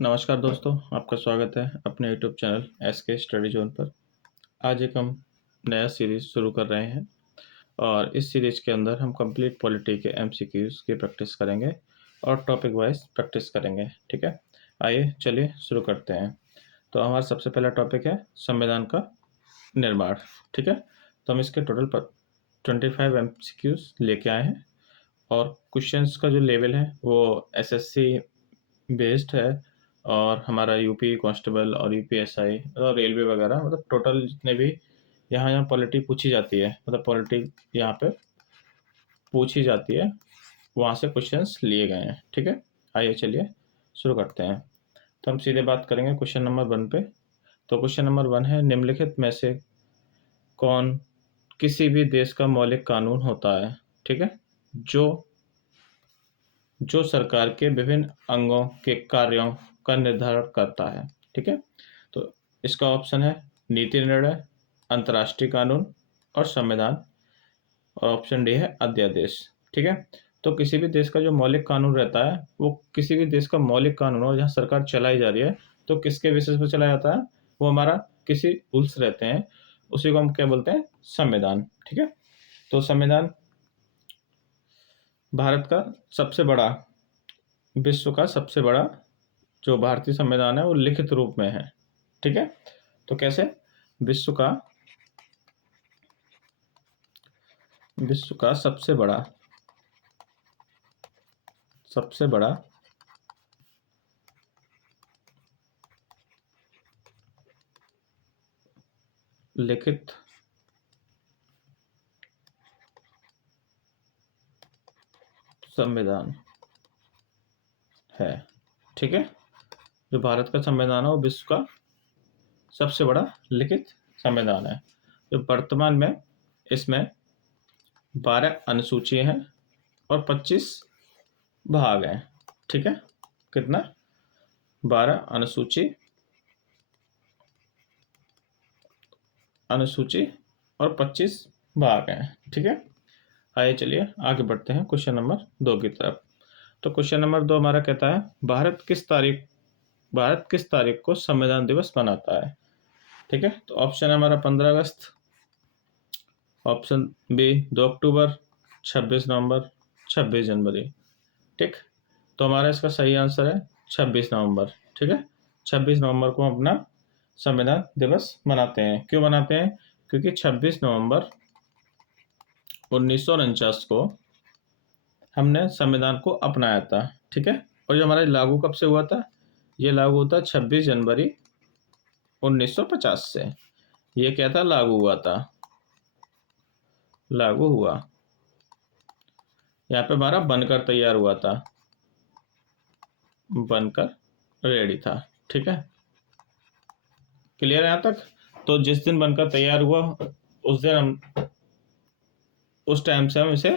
नमस्कार दोस्तों, आपका स्वागत है अपने YouTube channel SK study zone पर। आज एक हम नया सीरीज़ शुरू कर रहे हैं और इस सीरीज़ के अंदर हम कंप्लीट पॉलिटी के एमसीक्यूज़ की प्रैक्टिस करेंगे और टॉपिक वाइज प्रैक्टिस करेंगे। ठीक है, आइए चलिए शुरू करते हैं। तो हमारा सबसे पहला टॉपिक है संविधान का निर्माण। ठीक है, तो हम इसके टोटल 25 एमसीक्यूज़ लेके आए हैं और क्वेश्चंस का जो लेवल है वो एसएससी बेस्ड है और हमारा यूपी कांस्टेबल और यूपीएसआई और रेलवे वगैरह, मतलब टोटल जितने भी यहाँ पॉलिटी पूछी जाती है, मतलब पॉलिटी यहाँ पे पूछी जाती है, वहाँ से क्वेश्चंस लिए गए हैं। ठीक है, आइए चलिए शुरू करते हैं। तो हम सीधे बात करेंगे क्वेश्चन नंबर 1 पे। तो क्वेश्चन नंबर 1 है, निम्नलिखित में से कौन किसी भी देश का मौलिक कानून होता है? ठीक है, जो जो सरकार के विभिन्न अंगों के कार्यों का निर्धारण करता है। ठीक है, तो इसका ऑप्शन है नीति निर्णय, अंतर्राष्ट्रीय कानून और संविधान, और ऑप्शन डी है अध्यादेश। ठीक है, तो किसी भी देश का जो मौलिक कानून रहता है, वो किसी भी देश का मौलिक कानून हो जहाँ सरकार चलाई जा रही है, तो किसके बेसिस पर चलाया जाता है? वो हमारा किसी रूल्स रहते हैं, उसी को हम क्या बोलते हैं? संविधान। ठीक है, तो संविधान भारत का सबसे बड़ा, विश्व का सबसे बड़ा जो भारतीय संविधान है वो लिखित रूप में है। ठीक है, तो कैसे? विश्व का सबसे बड़ा लिखित संविधान है। ठीक है, जो भारत का संविधान है वो विश्व का सबसे बड़ा लिखित संविधान है। जो वर्तमान में इसमें 12 अनुसूचियां हैं और 25 भाग हैं। ठीक है, कितना? 12 अनुसूची और 25 भाग हैं। ठीक है, आइए चलिए आगे बढ़ते हैं क्वेश्चन नंबर 2 की तरफ। तो क्वेश्चन नंबर 2 हमारा कहता है, भारत किस तारीख को संविधान दिवस मनाता है? ठीक है, तो ऑप्शन है हमारा 15 अगस्त, ऑप्शन बी 2 अक्टूबर, 26 नवंबर, 26 जनवरी। ठीक, तो हमारा इसका सही आंसर है 26 नवंबर। ठीक है, 26 नवंबर को हम अपना संविधान दिवस मनाते हैं। क्यों मनाते हैं? क्योंकि 26 नवंबर 1949 को हमने संविधान को अपनाया था। ठीक है, और जो हमारा लागू कब से हुआ था? ये लागू होता 26 जनवरी 1950 से। ये क्या था? लागू हुआ था, लागू हुआ। यहाँ पे हमारा बनकर तैयार हुआ था, बनकर रेडी था। ठीक है, क्लियर है यहाँ तक? तो जिस दिन बनकर तैयार हुआ उस दिन हम, उस टाइम से हम इसे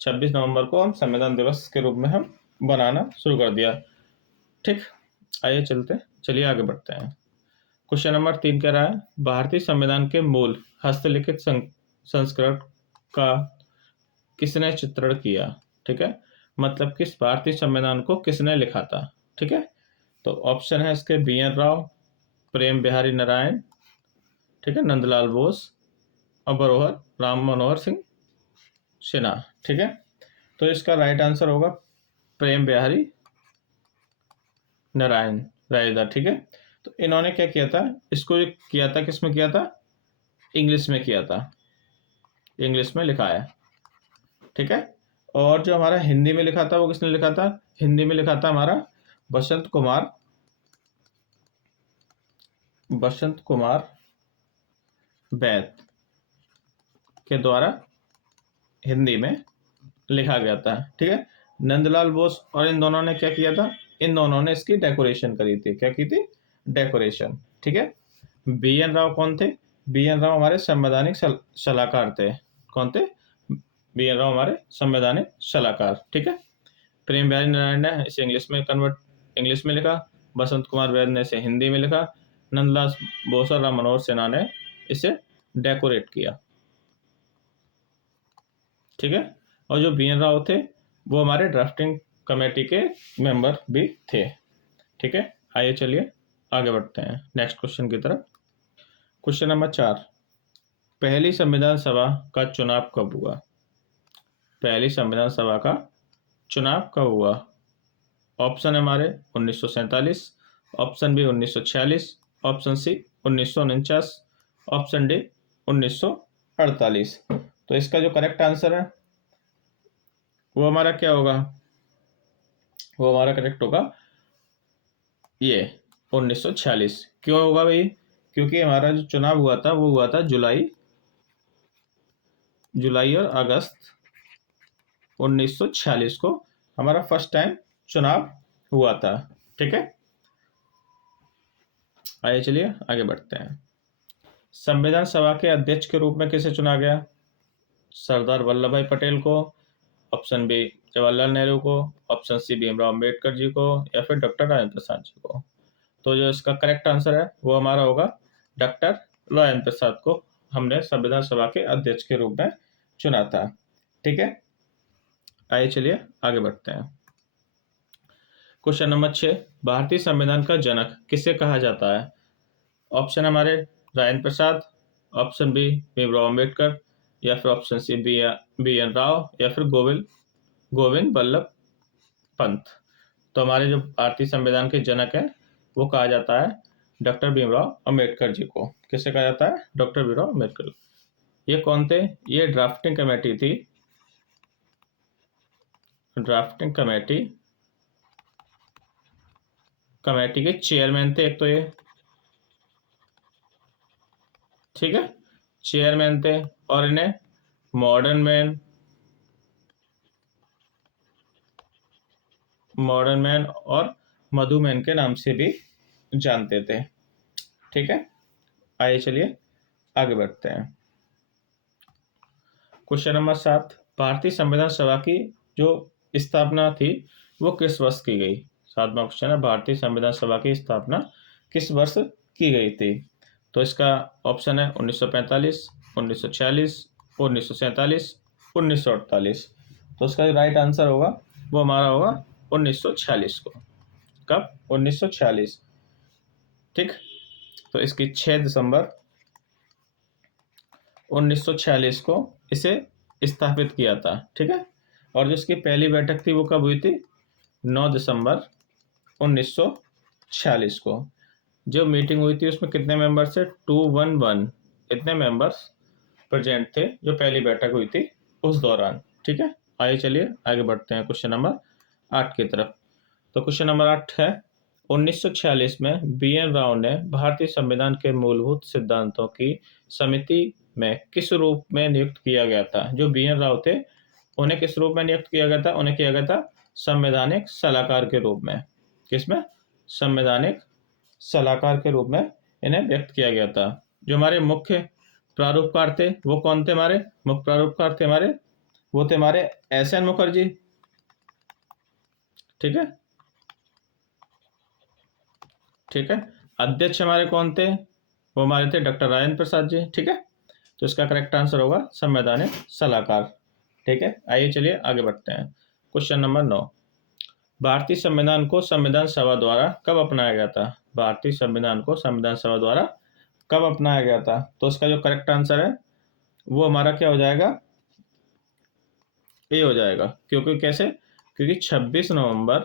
26 नवंबर को हम संविधान दिवस के रूप में हम बनाना शुरू कर दिया। ठीक, आइए चलिए आगे बढ़ते हैं। क्वेश्चन नंबर 3 कह रहा है, भारतीय संविधान के मूल हस्तलिखित संस्करण का किसने चित्रण किया? ठीक है, मतलब किस भारतीय संविधान को किसने लिखा था? ठीक है, तो ऑप्शन है इसके बी.एन. राव, प्रेम बिहारी नारायण, ठीक है, नंदलाल बोस और बरोहर राम मनोहर सिंह सिन्हा। ठीक है, तो इसका राइट आंसर होगा प्रेम बिहारी नारायण रायदा। ठीक है, तो इन्होंने क्या किया था? इसको किया था, किसमें किया था? इंग्लिश में किया था, इंग्लिश में लिखा है। ठीक है, और जो हमारा हिंदी में लिखा था वो किसने लिखा था? हिंदी में लिखा था हमारा बसंत कुमार बैत के द्वारा हिंदी में लिखा गया था। ठीक है, नंदलाल बोस और इन दोनों ने क्या किया था? इन दोनों ने इसकी डेकोरेशन करी थी। क्या की थी? डेकोरेशन। ठीक है, बी.एन. राव कौन थे? बी.एन. राव हमारे संवैधानिक सलाहकार थे। कौन थे? बी.एन. राव हमारे संवैधानिक सलाहकार। ठीक है, प्रेम बिहारी नारायण ने इसे इंग्लिश में लिखा, बसंत कुमार वैद ने इसे हिंदी में लिखा, नंदलाल बोस और राम मनोहर सिन्हा ने इसे डेकोरेट किया। ठीक है, और जो बी.एन. राव थे वो हमारे ड्राफ्टिंग कमेटी के मेंबर भी थे। ठीक है, आइए चलिए आगे बढ़ते हैं नेक्स्ट क्वेश्चन की तरफ। क्वेश्चन नंबर 4, पहली संविधान सभा का चुनाव कब हुआ? पहली संविधान सभा का चुनाव कब हुआ? ऑप्शन है हमारे 1947, option B 1946, option C 1949, option D 1948। तो इसका जो करेक्ट आंसर है वो हमारा क्या होगा? वो हमारा करेक्ट होगा ये 1946। क्यों होगा भाई? क्योंकि हमारा जो चुनाव हुआ था वो हुआ था जुलाई और अगस्त 1946 को हमारा फर्स्ट टाइम चुनाव हुआ था। ठीक है, आइए चलिए आगे बढ़ते हैं। संविधान सभा के अध्यक्ष के रूप में किसे चुना गया? सरदार वल्लभ भाई पटेल को, ऑप्शन बी जवाहरलाल नेहरू को, ऑप्शन सी भीमराव अम्बेडकर जी को, या फिर डॉक्टर राजेंद्र प्रसाद जी को। तो जो इसका करेक्ट आंसर है वो हमारा होगा डॉक्टर राजेंद्र प्रसाद को हमने संविधान सभा के अध्यक्ष के रूप में चुना था। ठीक है, आइए चलिए आगे बढ़ते हैं। क्वेश्चन नंबर 6, भारतीय संविधान का जनक किसे कहा जाता है? ऑप्शन हमारे राजेंद्र प्रसाद, ऑप्शन बी भीमराव अम्बेडकर, या फिर option C B N Rao, या फिर गोविंद वल्लभ पंत। तो हमारे जो भारतीय संविधान के जनक हैं वो कहा जाता है डॉक्टर भीमराव अम्बेडकर जी को। किसे कहा जाता है? डॉक्टर भीमराव अम्बेडकर। ये कौन थे? ये ड्राफ्टिंग कमेटी थी, ड्राफ्टिंग कमेटी के चेयरमैन थे एक तो ये। ठीक है, चेयरमैन थे, और इन्हें मॉडर्न मैन और मधुमैन के नाम से भी जानते थे। ठीक है, आइए चलिए आगे बढ़ते हैं। क्वेश्चन नंबर 7, भारतीय संविधान सभा की जो स्थापना थी वो किस वर्ष की गई? 7वां क्वेश्चन है, भारतीय संविधान सभा की स्थापना किस वर्ष की गई थी? तो इसका ऑप्शन है 1945, 1946, 1947, 1948। तो इसका जो राइट आंसर होगा वो हमारा होगा 1946 को। कब? 1946। ठीक, तो इसकी 6 दिसंबर 1946 को इसे स्थापित किया था। ठीक है, और जो इसकी पहली बैठक थी वो कब हुई थी? 9 दिसंबर 1946 को। जो मीटिंग हुई थी उसमें कितने मेंबर्स थे? 211 इतने मेंबर्स प्रेजेंट थे जो पहली बैठक हुई थी उस दौरान। ठीक है, आइए चलिए आगे बढ़ते हैं क्वेश्चन नंबर 8 की तरफ। तो क्वेश्चन नंबर 8 है, 1946 में बी एन राव ने भारतीय संविधान के मूलभूत सिद्धांतों की समिति में किस रूप में नियुक्त किया गया था? जो बी एन राव थे उन्हें किस रूप में नियुक्त किया गया था? उन्हें किया गया था संवैधानिक सलाहकार के रूप में। किसमें? संवैधानिक सलाहकार के रूप में इन्हें व्यक्त किया गया था। जो हमारे मुख्य प्रारूपकार थे वो कौन थे? हमारे मुख्य प्रारूपकार थे हमारे, वो थे हमारे एस एन मुखर्जी। ठीक है, ठीक है, अध्यक्ष हमारे कौन थे? वो हमारे थे डॉक्टर राजेंद्र प्रसाद जी। ठीक है, तो इसका करेक्ट आंसर होगा संवैधानिक सलाहकार। ठीक है, आइए चलिए आगे बढ़ते हैं। क्वेश्चन नंबर 9, भारतीय संविधान को संविधान सभा द्वारा कब अपनाया गया था? भारतीय संविधान को संविधान सभा द्वारा कब अपनाया गया था? तो इसका जो करेक्ट आंसर है वो हमारा क्या हो जाएगा? ए हो जाएगा। क्योंकि कैसे? क्योंकि 26 नवंबर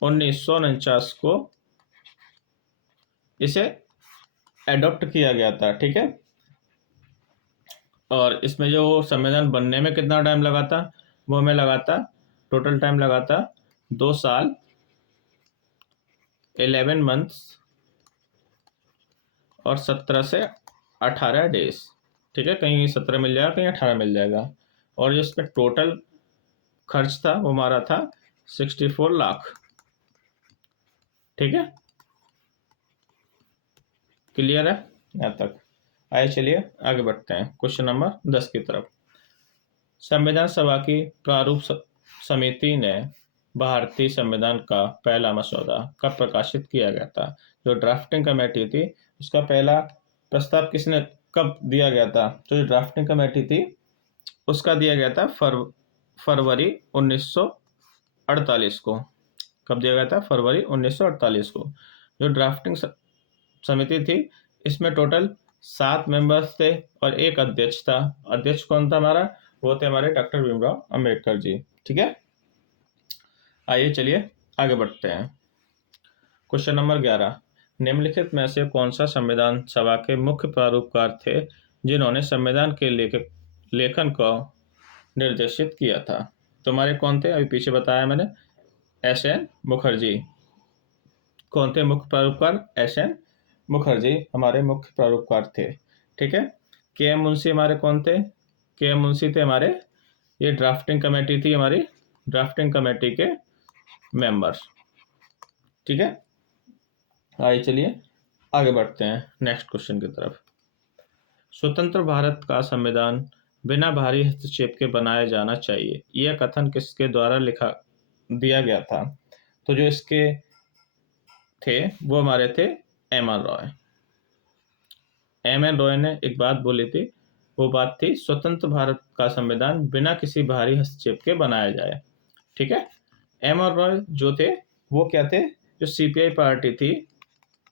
1949 को इसे एडॉप्ट किया गया था। ठीक है, और इसमें जो संविधान बनने में कितना टाइम लगा था वो हमें लगा था, टोटल टाइम लगा था 2 साल 11 मंथ्स और 17 से 18 डेज। ठीक है, कहीं 17 मिल जाएगा, कहीं 18 मिल जाएगा। और जो इसमें टोटल खर्च था वो हमारा था 64 लाख। ठीक है, क्लियर है यहाँ तक? आइए चलिए आगे बढ़ते हैं क्वेश्चन नंबर 10 की तरफ। संविधान सभा की प्रारूप समिति ने भारतीय संविधान का पहला मसौदा कब प्रकाशित किया गया था? जो ड्राफ्टिंग कमेटी थी उसका पहला प्रस्ताव किसने कब दिया गया था? तो जो ड्राफ्टिंग कमेटी थी उसका दिया गया था फरवरी 1948 को। कब दिया गया था? फरवरी 1948 को। जो ड्राफ्टिंग समिति थी, इसमें टोटल 7 मेंबर्स थे और एक अध्यक्ष था। अध्यक्ष कौन था हमारा? वो थे हमारे डॉक्टर भीमराव अंबेडकर जी। ठीक है, आइए चलिए आगे बढ़ते हैं। क्वेश्चन नंबर 11, निम्नलिखित में से कौन सा संविधान सभा के मुख्य प्रारूपकार थे जिन्होंने संविधान के लेखन को निर्देशित किया था? तुम्हारे कौन थे? अभी पीछे बताया मैंने, एस.एन. मुखर्जी। कौन थे मुख्य प्रारूपकार? एस.एन. मुखर्जी हमारे मुख्य प्रारूपकार थे। ठीक है, के.एम. मुंशी हमारे कौन थे? के.एम. मुंशी थे हमारे, ये ड्राफ्टिंग कमेटी थी हमारी, ड्राफ्टिंग कमेटी के मेंबर्स। ठीक है, आइए चलिए आगे बढ़ते हैं नेक्स्ट क्वेश्चन की तरफ। स्वतंत्र भारत का संविधान बिना बाहरी हस्तक्षेप के बनाया जाना चाहिए, यह कथन किसके द्वारा दिया गया था? तो जो इसके थे वो हमारे थे एम.एन. रॉय। एम.एन. रॉय ने एक बात बोली थी, वो बात थी स्वतंत्र भारत का संविधान बिना किसी बाहरी हस्तक्षेप के बनाया जाए। ठीक है, एम.एन. रॉय जो थे वो क्या थे? जो सीपीआई पार्टी थी,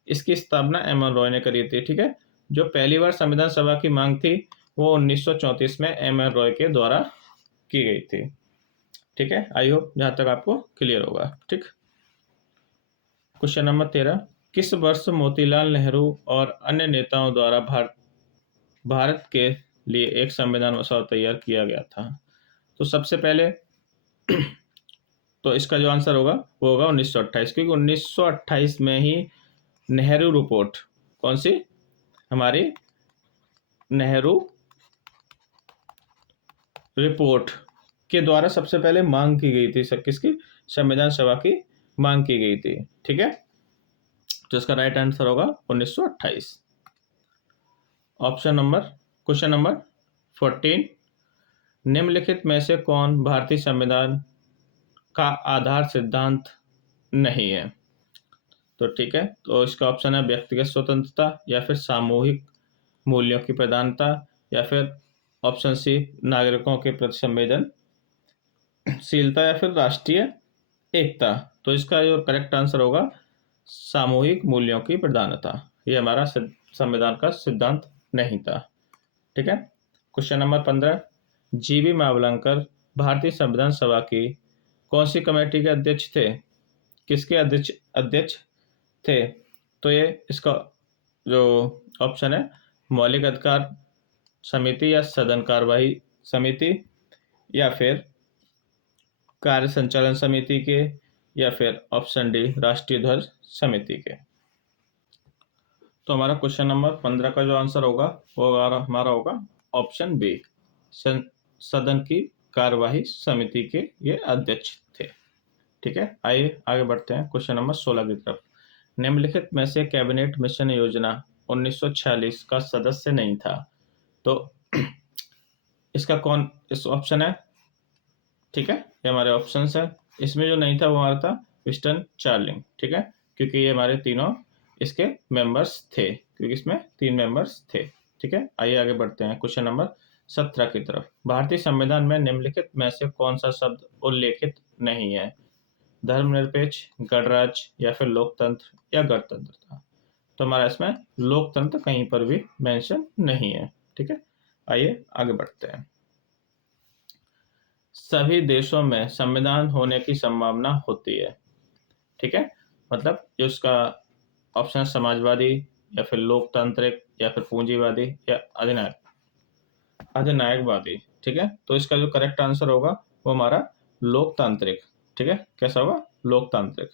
इसकी स्थापना एम.एन. रॉय ने करी थी। ठीक है, जो पहली बार संविधान सभा की मांग थी वो 1934 में एम.एन. रॉय के द्वारा की गई थी। ठीक है, आई होप जहां तक आपको क्लियर होगा। ठीक, क्वेश्चन नंबर 13, किस वर्ष मोतीलाल नेहरू और अन्य नेताओं द्वारा भारत के लिए एक संविधान मसौदा तैयार किया गया था? तो सबसे पहले तो इसका जो आंसर होगा वो होगा 1928, क्योंकि 1928 में ही नेहरू रिपोर्ट, कौन सी? हमारी नेहरू रिपोर्ट के द्वारा सबसे पहले मांग की गई थी। किसकी? संविधान सभा की मांग की गई थी। ठीक है, तो इसका राइट आंसर होगा 1928। क्वेश्चन नंबर 14, निम्नलिखित में से कौन भारतीय संविधान का आधार सिद्धांत नहीं है? तो ठीक है, तो इसका ऑप्शन है व्यक्तिगत स्वतंत्रता, या फिर सामूहिक मूल्यों की प्रधानता, या फिर ऑप्शन सी नागरिकों के प्रति संवेदनशीलता, या फिर राष्ट्रीय एकता। तो इसका जो करेक्ट आंसर होगा सामूहिक मूल्यों की प्रधानता। ये हमारा संविधान का सिद्धांत नहीं था। ठीक है, क्वेश्चन नंबर 15, जी.बी. मावलंकर भारतीय संविधान सभा की कौन सी कमेटी के अध्यक्ष थे? किसके अध्यक्ष थे? तो ये इसका जो ऑप्शन है मौलिक अधिकार समिति, या सदन कार्यवाही समिति, या फिर कार्य संचालन समिति के, या फिर ऑप्शन डी राष्ट्रीय ध्वज समिति के। तो हमारा क्वेश्चन नंबर 15 का जो आंसर होगा वो हमारा होगा ऑप्शन बी, सदन की कार्यवाही समिति के ये अध्यक्ष थे। ठीक है, आइए आगे बढ़ते हैं क्वेश्चन नंबर 16 की तरफ। निम्नलिखित में से कैबिनेट मिशन योजना 1946 का सदस्य नहीं था? तो इसका कौन इस ऑप्शन है? ठीक है, ये हमारे ऑप्शंस है। इसमें जो नहीं था वो हमारा था विस्टन चार्लिंग। ठीक है, क्योंकि ये हमारे तीनों इसके मेंबर्स थे, क्योंकि इसमें 3 मेंबर्स थे। ठीक है, आइए आगे बढ़ते हैं क्वेश्चन नंबर 17 की तरफ। भारतीय संविधान में निम्नलिखित में से कौन सा शब्द उल्लेखित नहीं है? धर्मनिरपेक्ष, गणराज्य, या फिर लोकतंत्र, या गणतंत्रता। तो हमारा इसमें लोकतंत्र कहीं पर भी मेंशन नहीं है। ठीक है, आइए आगे बढ़ते हैं। सभी देशों में संविधान होने की संभावना होती है। ठीक है, मतलब जो उसका ऑप्शन समाजवादी, या फिर लोकतांत्रिक, या फिर पूंजीवादी, या अधिनायकवादी। ठीक है, तो इसका जो करेक्ट आंसर होगा वो हमारा लोकतांत्रिक। ठीक है, कैसा होगा? लोकतांत्रिक।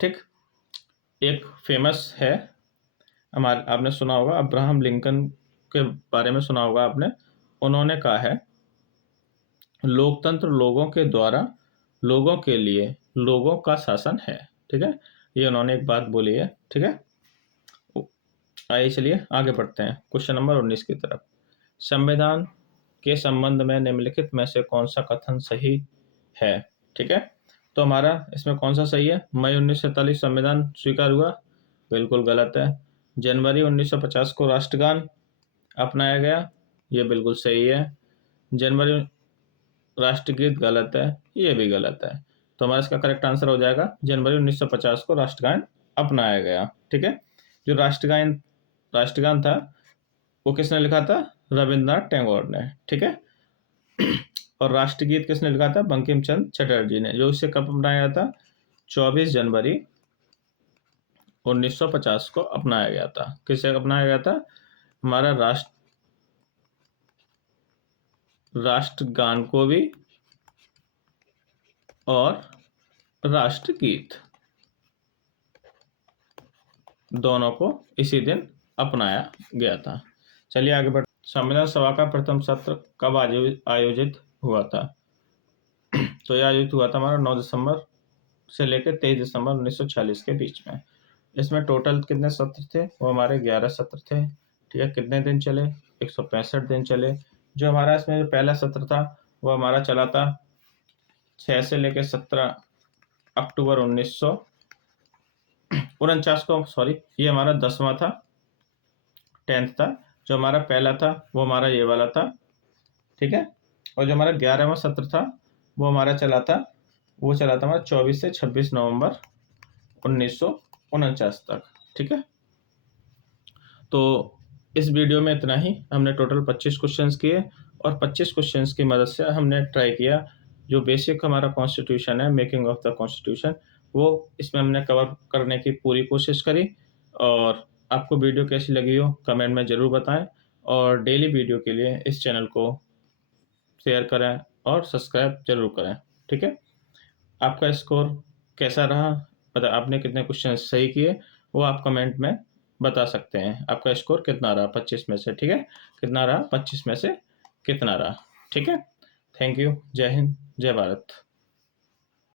ठीक, एक फेमस है हमारे, आपने सुना होगा अब्राहम लिंकन के बारे में सुना होगा आपने। उन्होंने कहा है लोकतंत्र लोगों के द्वारा लोगों के लिए लोगों का शासन है। ठीक है, ये उन्होंने एक बात बोली है। ठीक है, आइए चलिए आगे बढ़ते हैं क्वेश्चन नंबर 19 की तरफ। संविधान के संबंध में निम्नलिखित में से कौन सा कथन सही है? ठीक है, तो हमारा इसमें कौन सा सही है? मई 1947 संविधान स्वीकार हुआ, बिल्कुल गलत है। जनवरी 1950 को राष्ट्रगान अपनाया गया, ये बिल्कुल सही है। जनवरी राष्ट्रगीत गलत है, ये भी गलत है। तो हमारा इसका करेक्ट आंसर हो जाएगा जनवरी 1950 को राष्ट्रगान अपनाया गया। ठीक है, जो राष्ट्रगान था वो किसने लिखा था? रविंद्रनाथ टैगोर ने। ठीक है, और राष्ट्रगीत किसने लिखा था? बंकिम चंद्र चटर्जी ने। जो इसे कब अपनाया गया था? 24 जनवरी 1950 को अपनाया गया था। किसे अपनाया गया था? हमारा राष्ट्रगान को भी और राष्ट्रगीत दोनों को इसी दिन अपनाया गया था। चलिए आगे बढ़। संविधान सभा का प्रथम सत्र कब आयोजित हुआ था? तो यह आयोजित हुआ था हमारा 9 दिसंबर से लेकर 23 दिसंबर 1946 के बीच में। इसमें टोटल कितने सत्र थे? वो हमारे 11 सत्र थे। ठीक है, कितने दिन चले? 165 दिन चले। जो हमारा इसमें जो पहला सत्र था वो हमारा चला था 6 से लेकर 17 अक्टूबर 1949 को। सॉरी, ये हमारा 10वां था, 10th था। जो हमारा पहला था वो हमारा ये वाला था। ठीक है, और जो हमारा 11वां सत्र था वो हमारा चला था हमारा 24 से 26 नवंबर 1949 तक। ठीक है, तो इस वीडियो में इतना ही। हमने टोटल 25 क्वेश्चंस किए और 25 क्वेश्चंस की मदद से हमने ट्राई किया जो बेसिक हमारा कॉन्स्टिट्यूशन है, मेकिंग ऑफ द कॉन्स्टिट्यूशन, वो इसमें हमने कवर करने की पूरी कोशिश करी। और आपको वीडियो कैसी लगी हो कमेंट में ज़रूर बताएं, और डेली वीडियो के लिए इस चैनल को शेयर करें और सब्सक्राइब जरूर करें। ठीक है, आपका स्कोर कैसा रहा, मतलब आपने कितने क्वेश्चन सही किए, वो आप कमेंट में बता सकते हैं। आपका स्कोर कितना रहा 25 में से? ठीक है, कितना रहा 25 में से कितना रहा? ठीक है, थैंक यू। जय हिंद, जय भारत।